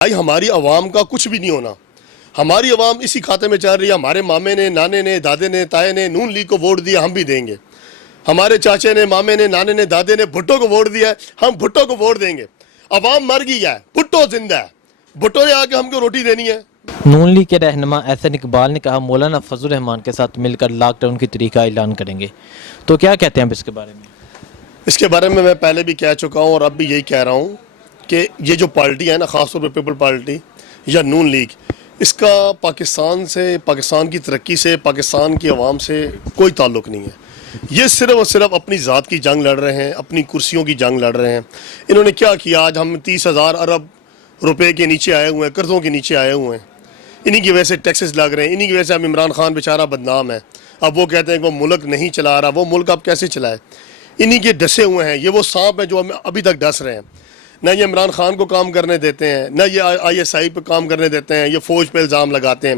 भाई हमारी आवाम का कुछ भी नहीं होना। हमारी आवाम इसी खाते में चल रही है। हमारे मामे ने, नाने ने, दादे ने, ताए ने नून लीग को वोट दिया, हम भी देंगे। हमारे चाचे ने, मामे ने, नाने ने, दादे ने भुट्टो को वोट दिया है, हम भुट्टो को वोट देंगे। आवाम मर गई है, भुट्टो जिंदा है। भुट्टो ने आके हमको रोटी देनी है। नून लीग के रहनुमा एहसन इकबाल ने कहा मौलाना फजल रहमान के साथ मिलकर लॉकडाउन की तारीख का ऐलान करेंगे। तो क्या कहते हैं आप इसके बारे में? इसके बारे में मैं पहले भी कह चुका हूँ और अब भी यही कह रहा हूँ कि ये जो पार्टी है ना, ख़ासतौर पर पीपल पार्टी या नून लीग, इसका पाकिस्तान से, पाकिस्तान की तरक्की से, पाकिस्तान की आवाम से कोई ताल्लुक़ नहीं है। ये सिर्फ़ और सिर्फ अपनी ज़ात की जंग लड़ रहे हैं, अपनी कुर्सियों की जंग लड़ रहे हैं। इन्होंने क्या किया, आज हम 30,000 अरब रुपए के नीचे आए हुए हैं, कर्ज़ों के नीचे आए हुए हैं। इन्हीं की वजह से टैक्सेस लग रहे हैं, इन्हीं की वजह से अब इमरान खान बेचारा बदनाम है। अब वो कहते हैं कि वो मुल्क नहीं चला रहा, वो मुल्क अब कैसे चलाए? इन्हीं के डसे हुए हैं। ये वो सांप हैं जो हमें अभी तक डस रहे हैं। ना ये इमरान खान को काम करने देते हैं, ना ये ISI पे काम करने देते हैं, ये फ़ौज पे इल्ज़ाम लगाते हैं।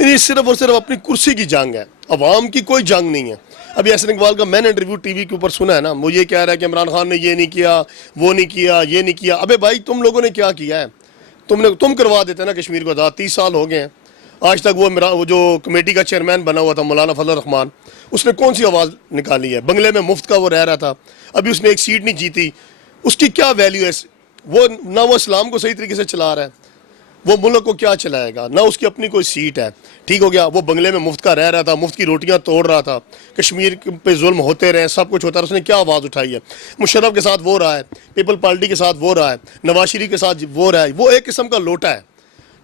इन्हीं सिर्फ़ और सिर्फ अपनी कुर्सी की जंग है, अवाम की कोई जंग नहीं है। अभी एहसन इकबाल का मैंने इंटरव्यू TV के ऊपर सुना है ना, वो ये कह रहा है कि इमरान खान ने ये नहीं किया, वो नहीं किया, ये नहीं किया। अबे भाई, तुम लोगों ने क्या किया है? तुम करवा देते ना कश्मीर को आज़ाद। 30 साल हो गए हैं, आज तक वो जो कमेटी का चेयरमैन बना हुआ था मौलाना फजल रहमान, उसने कौन सी आवाज़ निकाली है? बंगले में मुफ्त का वो रह रहा था, अभी उसने एक सीट नहीं जीती। उसकी क्या वैल्यू है? वो ना वो इस्लाम को सही तरीके से चला रहा है, वो मुल्क को क्या चलाएगा? ना उसकी अपनी कोई सीट है। ठीक हो गया, वो बंगले में मुफ्त का रह रहा था, मुफ्त की रोटियां तोड़ रहा था, कश्मीर पे जुल्म होते रहे, सब कुछ होता रहा, उसने क्या आवाज़ उठाई है? मुशर्रफ के साथ वो रहा है, पीपल पार्टी के साथ वो रहा है, नवाज शरीफ के साथ वो रहा है। वो एक किस्म का लोटा है।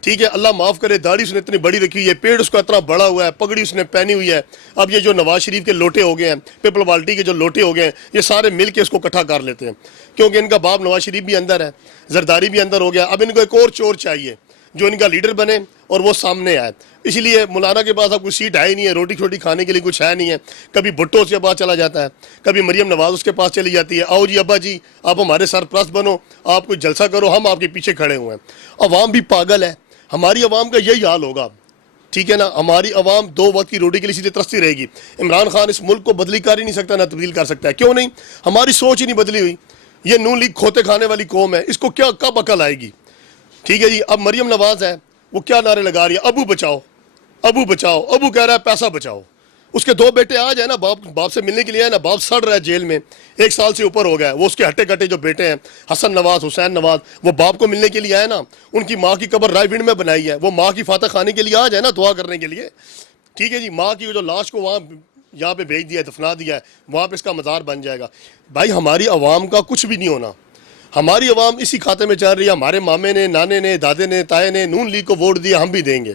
ठीक है, अल्लाह माफ़ करे, दाढ़ी उसने इतनी बड़ी रखी हुई है, पेड़ उसका इतना बड़ा हुआ है, पगड़ी उसने पहनी हुई है। अब ये जो नवाज शरीफ के लोटे हो गए हैं, पीपल पार्टी के जो लोटे हो गए हैं, ये सारे मिल के इसको इकट्ठा कर लेते हैं, क्योंकि इनका बाप नवाज शरीफ भी अंदर है, जरदारी भी अंदर हो गया। अब इनको एक और चोर चाहिए जो इनका लीडर बने और वो सामने आए। इसलिए मौलाना के पास अब कोई सीट है ही नहीं है, रोटी छोटी खाने के लिए कुछ है नहीं है। कभी भुट्टो उसके पास चला जाता है, कभी मरियम नवाज उसके पास चली जाती है, आओ जी अब्बा जी आप हमारे सरपरस्त बनो, आप कोई जलसा करो, हम आपके पीछे खड़े हुए हैं। अवाम भी पागल है, हमारी आवाम का यही हाल होगा। ठीक है ना, हमारी आवाम 2 वक्त की रोटी के लिए सीधे तरसती रहेगी। इमरान खान इस मुल्क को बदली कर ही नहीं सकता, ना तब्दील कर सकता है। क्यों नहीं? हमारी सोच ही नहीं बदली हुई। ये नून लीग खोते खाने वाली कौम है, इसको क्या कब अकल आएगी? ठीक है जी, अब मरियम नवाज है, वो क्या नारे लगा रही है? अबू बचाओ, अबू बचाओ। अबू कह रहा है पैसा बचाओ। उसके 2 बेटे आ जाए ना, बाप से मिलने के लिए है ना, बाप सड़ रहा है जेल में, 1 साल से ऊपर हो गया है। वो उसके हट्टे कट्टे जो बेटे हैं, हसन नवाज, हुसैन नवाज, वो बाप को मिलने के लिए आए ना। उनकी माँ की कब्र रायविंड में बनाई है, वो माँ की फातह खाने के लिए आ जाए ना, दुआ करने के लिए। ठीक है जी, माँ की जो लाश को वहाँ यहाँ पे भेज दिया है, दफना दिया है, वहाँ पे इसका मज़ार बन जाएगा। भाई हमारी आवाम का कुछ भी नहीं होना। हमारी आवाम इसी खाते में चल रही है। हमारे मामे ने, नाने ने, दादे ने, ताए ने नून लीग को वोट दिया, हम भी देंगे।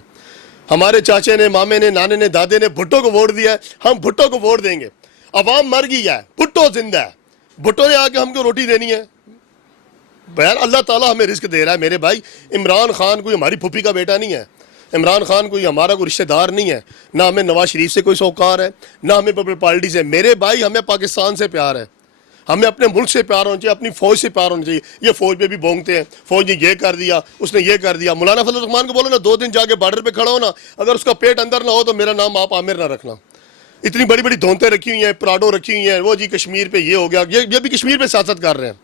हमारे चाचे ने, मामे ने, नाने ने, दादे ने भुट्टो को वोट दिया है, हम भुट्टो को वोट देंगे। अवाम मर गई है, भुट्टो जिंदा है। भुट्टो ने आके हमको रोटी देनी है। बहर अल्लाह ताला हमें रिस्क दे रहा है मेरे भाई। इमरान खान कोई हमारी फूफी का बेटा नहीं है, इमरान खान कोई हमारा कोई रिश्तेदार नहीं है, ना हमें नवाज शरीफ से कोई सौकार है, ना हमें पीपल पार्टी से। मेरे भाई हमें पाकिस्तान से प्यार है, हमें अपने मुल्क से प्यार होना चाहिए, अपनी फ़ौज से प्यार होना चाहिए। ये फ़ौज पे भी भोंगते हैं, फ़ौज ने ये कर दिया, उसने ये कर दिया। मौलाना फजल रहमान को बोलो ना 2 दिन जाके बॉर्डर पे खड़ा हो ना, अगर उसका पेट अंदर ना हो तो मेरा नाम आप आमिर ना रखना। इतनी बड़ी बड़ी धौंतें रखी हुई हैं, प्राडो रखी हुई हैं, वो जी कश्मीर पे ये हो गया, ये भी कश्मीर पे सियासत कर रहे हैं।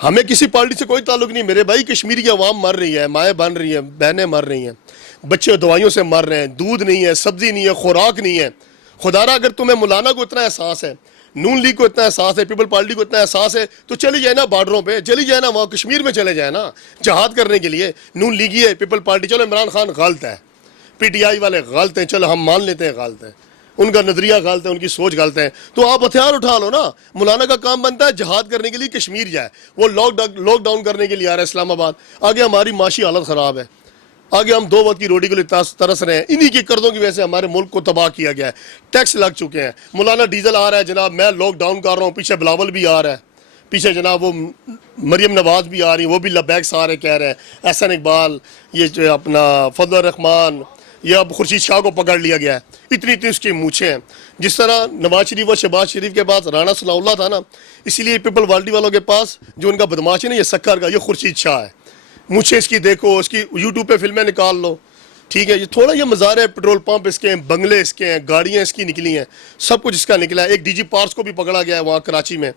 हमें किसी पार्टी से कोई ताल्लुक नहीं मेरे भाई। कश्मीर की आवाम मर रही है, माएँ बन रही हैं, बहनें मर रही हैं, बच्चे दवाइयों से मर रहे हैं, दूध नहीं है, सब्ज़ी नहीं है, खुराक नहीं है। खुदारा अगर तुम्हें मौलाना को इतना एहसास है, नून लीग को इतना एहसास है, पीपल पार्टी को इतना एहसास है, तो चली जाए ना बॉर्डरों पे, चली जाए ना वहाँ कश्मीर में, चले जाए ना जहाद करने के लिए। नून लीगी है, पीपल पार्टी, चलो इमरान खान गलत है, PTI वाले गलत हैं, चलो हम मान लेते हैं गलत है, उनका नजरिया गलत है, उनकी सोच गलत है, तो आप हथियार उठा लो ना। मौलाना का काम बनता है जहाद करने के लिए कश्मीर जाए, वो लॉकडाउन करने के लिए आ रहा है इस्लामाबाद। आगे हमारी माशी हालत ख़राब है, आगे हम 2 वक्त की रोटी के लिए तरस रहे हैं। इन्हीं के कर्जों की वजह से हमारे मुल्क को तबाह किया गया है। टैक्स लग चुके हैं, मौलाना डीजल आ रहा है जनाब, मैं लॉकडाउन कर रहा हूँ, पीछे बिलावल भी आ रहा है, पीछे जनाब वो मरियम नवाज भी आ रही है, वो भी लबैक सारे कह रहे हैं, एहसन इकबाल, ये जो अपना फजल रहमान, ये अब खुर्शीद शाह को पकड़ लिया गया है। इतनी इतनी उसकी मूछें हैं। जिस तरह नवाज शरीफ और शहबाज शरीफ के पास राना सनाउल्लाह था ना, इसीलिए पीपल पार्टी वालों के पास जो उनका बदमाश है ना, ये सक्कर का, ये खुर्शीद शाह है। मुझे इसकी देखो, इसकी यूट्यूब पे फिल्में निकाल लो। ठीक है, ये थोड़ा ये मज़ार है, पेट्रोल पंप इसके हैं, बंगले इसके हैं, गाड़ियाँ इसकी निकली हैं, सब कुछ इसका निकला है। एक DG पार्स को भी पकड़ा गया है वहाँ कराची में।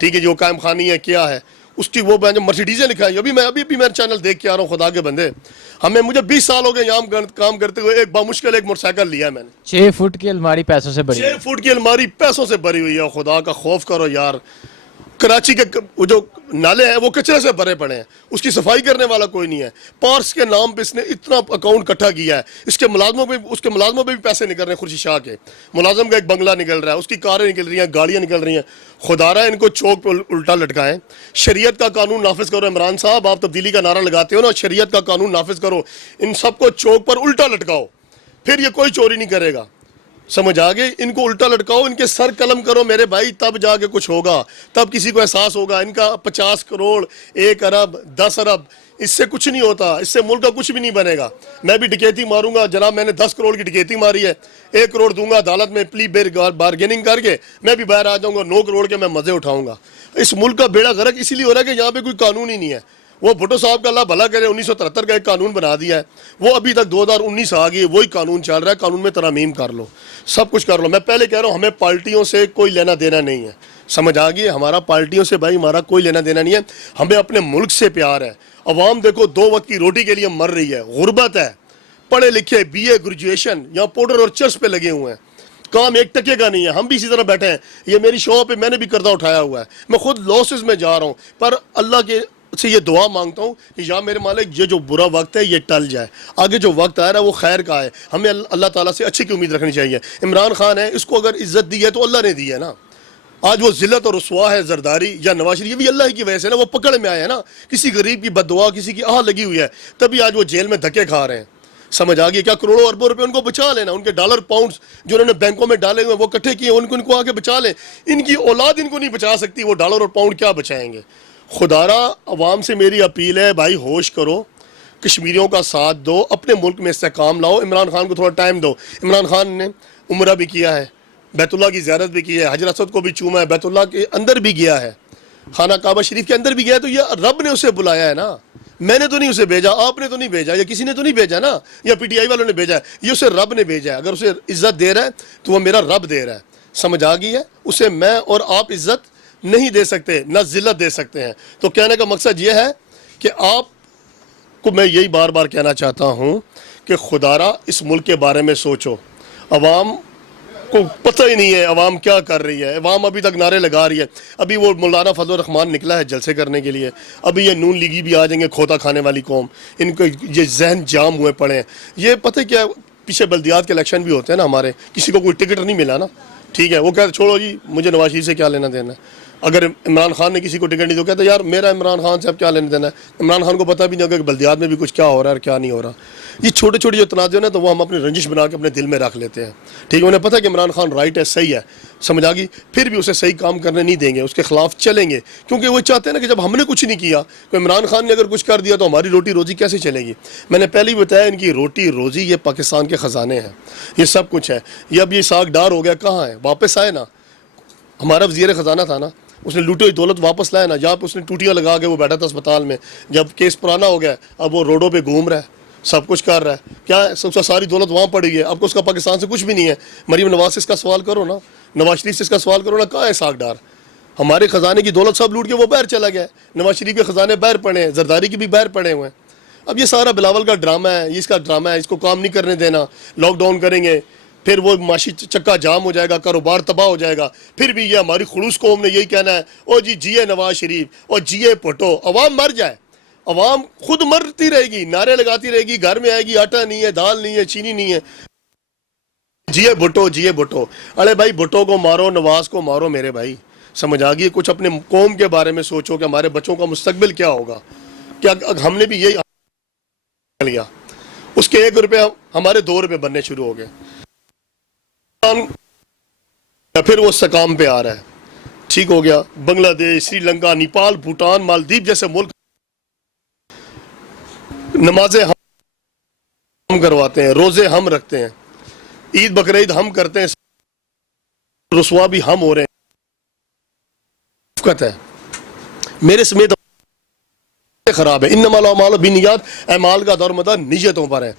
ठीक है, जो कायम खानी है क्या है, اس کی وہ مرسیڈیزیں لکھائی. ابھی میں چینل دیکھ کے آ رہا ہوں, خدا کے بندے, مجھے 20 سال ہو گئے یہاں کام کرتے ہوئے, ایک بامشکل ایک موٹر سائیکل لیا ہے میں نے. 6 فٹ کی الماری پیسوں سے بھری 6 فٹ کی الماری پیسوں سے بھری ہوئی ہے. خدا کا خوف کرو یار. کراچی کے وہ جو نالے ہیں وہ کچرے سے بھرے پڑے ہیں, اس کی صفائی کرنے والا کوئی نہیں ہے. پارس کے نام پہ اس نے اتنا اکاؤنٹ اکٹھا کیا ہے. اس کے ملازموں پہ بھی پیسے نکل رہے ہیں. خورشید شاہ کے ملازم کا ایک بنگلہ نکل رہا ہے, اس کی کاریں نکل رہی ہیں, گاڑیاں نکل رہی ہیں. خدا رہا ہے ان کو چوک پہ الٹا لٹکائیں. شریعت کا قانون نافذ کرو. عمران صاحب آپ تبدیلی کا نعرہ لگاتے ہو نا, شریعت کا قانون نافذ کرو. ان سب کو چوک پر الٹا لٹکاؤ, پھر یہ کوئی چوری نہیں کرے گا. سمجھ آگے, ان کو الٹا لٹکاؤ, ان کے سر قلم کرو میرے بھائی, تب جا کے کچھ ہوگا, تب کسی کو احساس ہوگا. ان کا 50 کروڑ 1 ارب 10 ارب اس سے کچھ نہیں ہوتا, اس سے ملک کا کچھ بھی نہیں بنے گا. میں بھی ڈکیتی ماروں گا جناب, میں نے 10 کروڑ کی ڈکیتی ماری ہے, 1 کروڑ دوں گا عدالت میں پلی بارگیننگ کر کے, میں بھی باہر آ جاؤں گا, 9 کروڑ کے میں مزے اٹھاؤں گا. اس ملک کا بیڑا غرق اسی لیے ہو رہا ہے کہ یہاں پہ کوئی قانون ہی نہیں ہے. وہ بھٹو صاحب کا اللہ بھلا کرے, 1973 کا ایک قانون بنا دیا ہے, وہ ابھی تک 2019 آ گئی, وہی قانون چل رہا ہے. قانون میں ترامیم کر لو, سب کچھ کر لو. میں پہلے کہہ رہا ہوں ہمیں پارٹیوں سے کوئی لینا دینا نہیں ہے. سمجھ آ گئی, ہمارا پارٹیوں سے بھائی ہمارا کوئی لینا دینا نہیں ہے. ہمیں اپنے ملک سے پیار ہے. عوام دیکھو 2 وقت کی روٹی کے لیے مر رہی ہے, غربت ہے, پڑھے لکھے BA گریجویشن یہاں پاؤڈر اور چرس پہ لگے ہوئے ہیں, کام 1 ٹکے کا نہیں ہے. ہم بھی اسی طرح بیٹھے ہیں. یہ میری شاپ ہے, میں نے بھی قرضہ اٹھایا ہوا ہے, میں خود لاسز میں جا رہا ہوں, پر اللہ کے سے یہ دعا مانگتا ہوں کہ یا میرے مالک یہ جو برا وقت ہے یہ ٹل جائے, آگے جو وقت آ رہا ہے وہ خیر کا ہے. ہمیں اللہ تعالیٰ سے اچھی کی امید رکھنی چاہیے. عمران خان ہے, اس کو اگر عزت دی ہے تو اللہ نے دی ہے نا. آج وہ ذلت اور رسوا ہے زرداری یا نواز شریف, یہ بھی اللہ کی وجہ سے نا, وہ پکڑ میں آئے ہیں نا. کسی غریب کی بد دعا, کسی کی آہ لگی ہوئی ہے, تبھی آج وہ جیل میں دھکے کھا رہے ہیں. سمجھ آ گئی, کیا کروڑوں اربوں روپے ان کو بچا لینا, ان کے ڈالر پاؤنڈز جو انہوں نے بینکوں میں ڈالے ہوئے وہ اکٹھے کیے, ان کو آ کے بچا لیں. ان کی اولاد ان کو نہیں بچا سکتی, وہ ڈالر اور پاؤنڈ کیا بچائیں گے. خدارا عوام سے میری اپیل ہے بھائی, ہوش کرو, کشمیریوں کا ساتھ دو, اپنے ملک میں استحکام لاؤ. عمران خان کو تھوڑا ٹائم دو. عمران خان نے عمرہ بھی کیا ہے, بیت اللہ کی زیارت بھی کی ہے, حجر اسود کو بھی چوما ہے, بیت اللہ کے اندر بھی گیا ہے, خانہ کعبہ شریف کے اندر بھی گیا ہے. تو یہ رب نے اسے بلایا ہے نا, میں نے تو نہیں اسے بھیجا, آپ نے تو نہیں بھیجا, یا کسی نے تو نہیں بھیجا نا, یا PTI والوں نے بھیجا ہے. یہ اسے رب نے بھیجا ہے. اگر اسے عزت دے رہا ہے تو وہ میرا رب دے رہا ہے. سمجھ آ گئی ہے. اسے میں اور آپ عزت نہیں دے سکتے, نہ ذلت دے سکتے ہیں. تو کہنے کا مقصد یہ ہے کہ آپ کو میں یہی بار بار کہنا چاہتا ہوں کہ خدارا اس ملک کے بارے میں سوچو. عوام کو پتہ ہی نہیں ہے عوام کیا کر رہی ہے. عوام ابھی تک نعرے لگا رہی ہے. ابھی وہ مولانا فضل الرحمان نکلا ہے جلسے کرنے کے لیے, ابھی یہ نون لیگی بھی آ جائیں گے, کھوتا کھانے والی قوم, ان کو یہ ذہن جام ہوئے پڑے ہیں. یہ پتہ کیا, پیچھے بلدیات کے الیکشن بھی ہوتے ہیں نا ہمارے, کسی کو کوئی ٹکٹ نہیں ملا نا, ٹھیک ہے, وہ کہتے چھوڑو جی مجھے نواز شریف سے کیا لینا دینا ہے. اگر عمران خان نے کسی کو ٹکٹ نہیں تو کہتا یار میرا عمران خان سے اب کیا لینا دینا ہے. عمران خان کو پتہ بھی نہیں ہوگا کہ بلدیات میں بھی کچھ کیا ہو رہا ہے اور کیا نہیں ہو رہا. یہ چھوٹے چھوٹے جو تنازع ہیں تو وہ ہم اپنی رنجش بنا کے اپنے دل میں رکھ لیتے ہیں. ٹھیک ہے, انہیں پتہ کہ عمران خان رائٹ ہے, صحیح ہے, سمجھ آ گئی, پھر بھی اسے صحیح کام کرنے نہیں دیں گے, اس کے خلاف چلیں گے, کیونکہ وہ چاہتے ہیں نا کہ جب ہم نے کچھ نہیں کیا تو عمران خان نے اگر کچھ کر دیا تو ہماری روٹی روزی کیسے چلے گی. میں نے پہلے ہی بتایا ان کی روٹی روزی یہ پاکستان کے خزانے ہیں, یہ سب کچھ ہے. یہ اب یہ ساگ ڈار ہو گیا, کہاں ہے, واپس آئے نا. ہمارا وزیر خزانہ تھا نا, اس نے لوٹی ہوئی دولت واپس لائے نا. جہاں پہ اس نے ٹوٹیاں لگا کے وہ بیٹھا تھا اسپتال میں, جب کیس پرانا ہو گیا اب وہ روڈوں پہ گھوم رہا ہے, سب کچھ کر رہا ہے. کیا ہے, سب سے ساری دولت وہاں پڑی ہے. اب کو اس کا پاکستان سے کچھ بھی نہیں ہے. مریم نواز سے اس کا سوال کرو نا, نواز شریف سے اس کا سوال کرو نا, کہاں ہے ساگ ڈار. ہمارے خزانے کی دولت سب لوٹ کے وہ باہر چلا گیا ہے. نواز شریف کے خزانے باہر پڑے ہیں, زرداری کے بھی باہر پڑے ہوئے ہیں. اب یہ سارا بلاول کا ڈرامہ ہے, یہ اس کا ڈرامہ ہے, اس کو کام نہیں کرنے دینا. لاک ڈاؤن کریں گے, پھر وہ معاشی چکا جام ہو جائے گا, کاروبار تباہ ہو جائے گا. پھر بھی یہ ہماری خلوص قوم نے یہی کہنا ہے, او جی جیے نواز شریف, اور جیے بھٹو. عوام مر جائے, عوام خود مرتی رہے گی, نعرے لگاتی رہے گی, گھر میں آئے گی آٹا نہیں ہے, دال نہیں ہے, چینی نہیں ہے, جیے بھٹو جیے بھٹو. ارے بھائی بھٹو کو مارو, نواز کو مارو میرے بھائی, سمجھ آ گئی. کچھ اپنے قوم کے بارے میں سوچو کہ ہمارے بچوں کا مستقبل کیا ہوگا. کیا ہم نے بھی یہی لیا, اس کے 1 روپے ہمارے 2 روپے بننے شروع ہو گئے. پھر وہ استحکام پہ آ رہا ہے, ٹھیک ہو گیا. بنگلہ دیش, سری لنکا, نیپال, بھوٹان, مالدیپ جیسے ملک نمازیں ہم کرواتے ہیں, روزے ہم رکھتے ہیں, عید بقرعید ہم کرتے ہیں, رسوا بھی ہم ہو رہے ہیں. ہے میرے سمیت خراب ہے. انما الاعمال بالنیات, اعمال کا دار مدار نیتوں پر ہے.